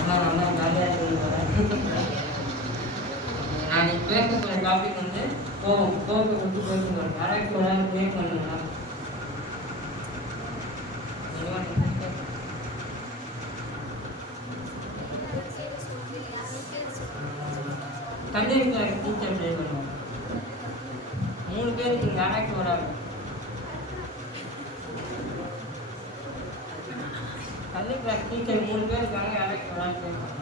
எல்லாம் நல்லா ஜாலியாக இருக்குது. நான் பேச போகிற டாபிக் வந்து கோவத்தை பற்றி பேசுகிறேன். யாராச்சும் ஒரு ஆள் ப்ரேக் பண்ணுங்களா? கல்லூரி கிளாஸ் டீச்சர் ப்ரே பண்ணுவோம். 3 பேருக்கு யாராச்சும் ஒரு ஆள் கல்லூரி கிளாஸ் டீச்சர் 3 பேர் இருக்காங்க. யாராச்சும் ஒரு ஆள் ப்ரே பண்ணுவோம்.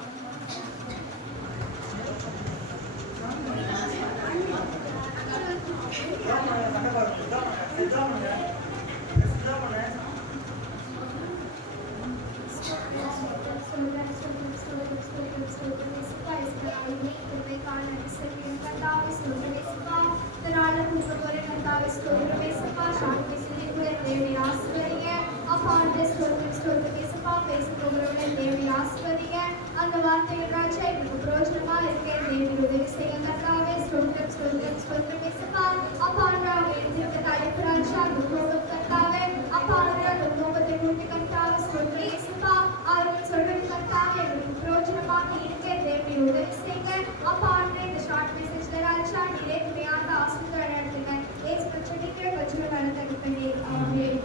அந்த வார்த்தைகள் ராஜா எங்களுக்கு பிரோஜனமா இருக்கேன். தேவன் உதவி செய்ய கர்த்தாவே ஸ்தோத்திரம் ஸ்தோத்திரம் ஸ்தோத்திரம் இயேசுப்பா. அப்பா நாங்கள் எழுந்திருக்க தலைப்பு ராஜா அந்த கோபம் கர்த்தாவே அப்பா அந்த கோபத்தை கூட்டி கர்த்தாவே ஸ்தோத்திரம் இயேசுப்பா. அவர்கள் சொல்றது கர்த்தாவே எங்களுக்கு பிரோஜனமாக இருக்கேன். தேவன் உதவி செய்யுங்க அப்பா. இந்த ஷார்ட் மெசேஜ்ல ராஜா நீரே துணையாக ஆசிரியர் நடத்துங்க. ஏசு பிரச்சனைக்கு வச்சுக்க நடத்தப்பட்டே ஆமென்.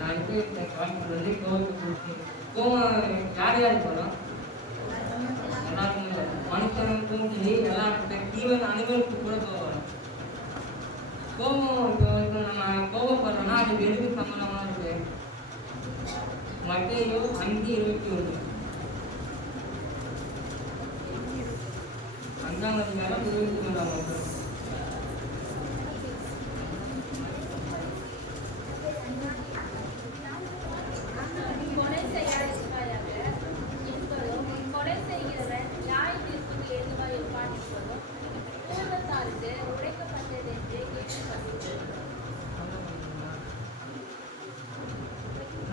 நாளைக்கு இந்த கான்ஃபரன்ஸ் வந்து கோவம் யார் யாருக்கு வரும்? எல்லாருக்கும் மனுஷனுக்கும் சரி எல்லாருக்கும் ஈவன் அனிமலுக்கு கூட கோவம். கோபம் இப்போ நம்ம கோவப்படுறோம்னா அதுக்கு எதுக்கு சம்மந்தமாக இருக்கு? மத்தியோ 5:21 5ஆம் அதிகாரம் 21ஆம் வசனம்.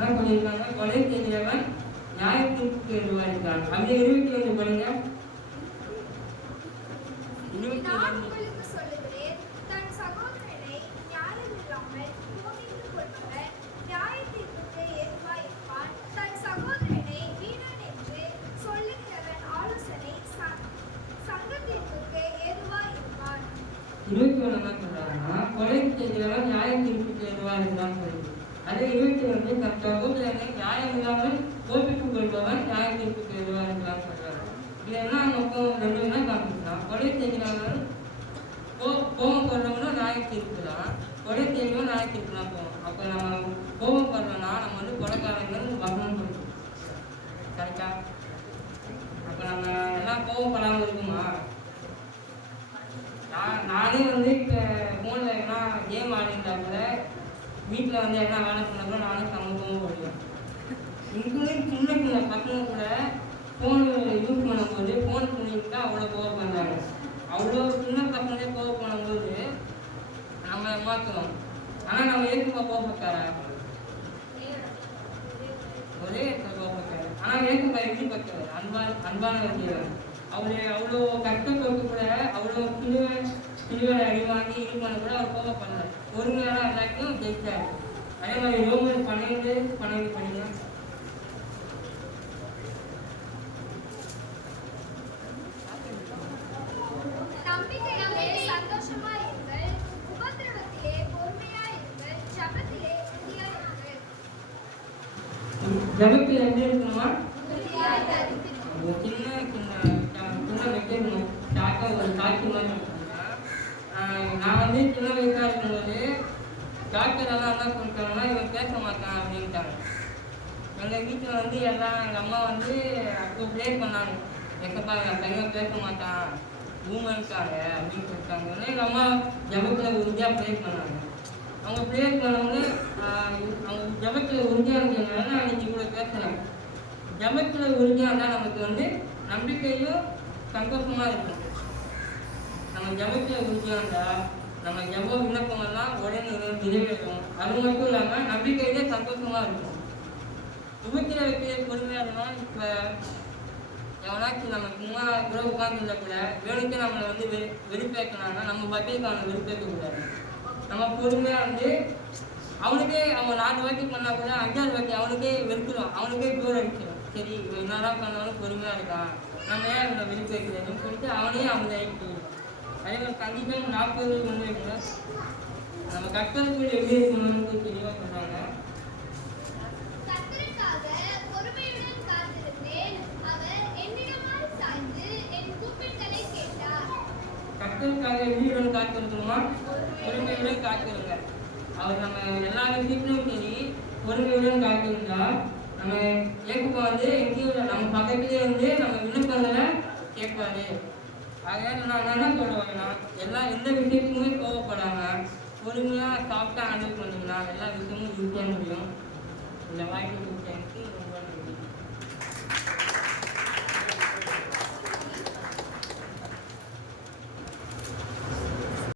என்ன பண்ணியிருக்காங்க? கொலை செய்கிறவன் நியாயத்திற்கு எழுவாயிருக்காங்க. அந்த 22 பண்ணுங்க. 22 சொல்லுகிறேன், தன் சகோதரனை நியாயமில்லாமல் கோபித்துக் கொள்பவன் நியாயத்திற்கு ஏதுவாய் இருப்பான். தன் சகோதரனை வீணன் என்று சொல்லுகிறவன் ஆலோசனை சங்கத்திற்கு ஏதுவாய் இருப்பான். 21 என்ன சொல்றாங்கன்னா, கொலை செய்கிறவன் நியாயத்திற்கு ஏதுவாய் இருக்கான்னு சொல்லுது. அதே 22 தன் சகோதரனை நியாயம் இல்லாமல் கோபித்துக் கொள்பவன் நியாயத்திற்கு ஏதுவாக இருக்கலாம்னு சொல்றாரு. இது என்ன நோக்கம்? 2 என்ன காமிச்சுக்கலாம்? கொலை செய்கிறவன் கோபப்படுறவனும் நியாயத்திற்கு தான், கொலை செய்கிறவன் நியாயத்திற்கு தான் போவோம். அப்போ நம்ம கோபப்படுறோம்னா நம்ம வந்து கொலைக்காரங்கள் வசனம் கொடுக்கும். கரெக்டா? அப்போ நம்ம எல்லாம் கோபப்படாமல் இருக்குமா? நானே வந்து இப்போ ஃபோனில் என்ன கேம் ஆடிருந்தா கூட வீட்டில் வந்து என்ன வேலை பண்ணால் கூட நானும் சமூகமும் போடுவேன். இன்க்ளூடிங் சின்ன சின்ன பசங்க கூட ஃபோன் யூஸ் பண்ணும்போது ஃபோன் பண்ணிட்டு தான் அவ்வளோ கோவம் பண்ணுறாங்க. அவ்வளோ சின்ன பசங்களே கோவம் பண்ணும்போது நம்ம மாற்றுவோம். ஆனால் நம்ம ஏற்றுப்பா கோவப்பட்டாரா? ஒரே கோவப்பட்டார். ஆனால் ஏற்றுப்பா எப்படி பட்டவர்? அன்பானவர் செய்வார். அவர் அவ்வளோ கஷ்டப்பட்டு கூட அவ்வளோ சிலுவை அடி வாங்கி இது பண்ண கூட அவர் கோவப்படலை. பொறுமையான எல்லாத்தையும் ஜெயிச்சார். அதே மாதிரி ரோமர் 12 படிங்க. நம்பிக்கையிலே சந்தோஷமா இருங்கள், உபத்திரவத்திலே பொறுமையா இருங்கள், ஜெபத்திலே உறுதியா இருங்கள். ஜெபத்தில் எப்படி இருக்கணுமா? ஒரு காட்சி மாதிரி நான் வந்து சின்ன வயசாக இருக்கும்போது டாக்டர் எல்லாம் என்ன சொல்லிட்டாங்கன்னா இவன் பேச மாட்டான் அப்படின்ட்டாங்க. எங்கள் வீட்டில் வந்து எல்லாம் எங்கள் அம்மா வந்து அப்போ ப்ளே பண்ணாங்க. எப்பப்பா என் பையன் பேச மாட்டான் ஊமன்ட்டாங்க அப்படின்னு சொல்லிட்டாங்க. எங்கள் அம்மா ஜபத்தில் உறுதியாக ப்ளே பண்ணாங்க. அவங்க ப்ளே பண்ணவங்க அவங்க ஜபத்தில் உறுதியாக இருந்ததுனால நான் அன்றைக்கி இவ்வளோ பேசுகிறேன். ஜபத்தில் உறுதியாக இருந்தால் நமக்கு வந்து நம்பிக்கையும் சந்தோஷமாக இருக்கும். நம்ம ஜபத்தில் உறுதியாக இருந்தால் நம்ம ஜப விண்ணப்பங்கள்லாம் உடனே நிறைவேறும். அது மட்டும் இல்லாமல் நம்பிக்கையிலே சந்தோஷமாக இருக்கும். விபத்தில் வைக்கிற பொறுமையாக இருந்தால் இப்போ எவனாச்சும் நம்ம சும்மா கூட உட்காந்துருந்தா கூட வேணுக்கு நம்மளை வந்து வெறுப்பேற்றினாங்கன்னா நம்ம பட்டியலுக்கான வெறுப்பேற்றக்கூடாது. நம்ம பொறுமையாக வந்து அவனுக்கே அவன் 4 வாட்டி பண்ணால் கூட 5ஆவது வாட்டி அவனுக்கே வெறுக்கிறோம், அவனுக்கே போர் அடிச்சிடும். சரி இவன் என்னதான் பண்ணாலும் பொறுமையாக இருக்கான், நம்ம ஏன் இவனை விருப்ப வைக்கிறதுன்னு சொல்லிட்டு அவனே அமைதியாகிட்டு. அதே மாதிரி கண்டிப்பாக 40 முன்வைங்க நம்ம கட்டளை எப்படி இருக்கணும்னு தெளிவாக சொல்கிறாங்க. கர்த்தருக்காக பொறுமையுடன் காத்திருந்தேன். அவர் என்னிடமாய் சாய்ந்து என் கூப்பிட்டலை கேட்டார். கர்த்தருக்காக எப்படியுடன் காத்திருக்கணுமா? பொறுமையுடன் காத்திருங்க. அவர் நம்ம எல்லா விஷயத்திலும் சரி பொறுமையுடன் காத்திருந்தா நம்ம ஏக்கப்பா வந்து எங்கேயும் நம்ம பக்கத்துலேயே வந்து நம்ம விண்ணப்பங்களை கேட்பாரு. ஆக நான் என்ன சொல்லுவேன்னா, எந்த விஷயத்துக்குமே கோவப்படாமல் பொறுமையாக சாப்பிட்டா ஹேண்டில் பண்ணிங்கன்னா எல்லா விஷயமும் ஈஸியாக முடியும். இந்த வாய்ப்பு கொடுத்த எனக்கு ரொம்ப நன்றி.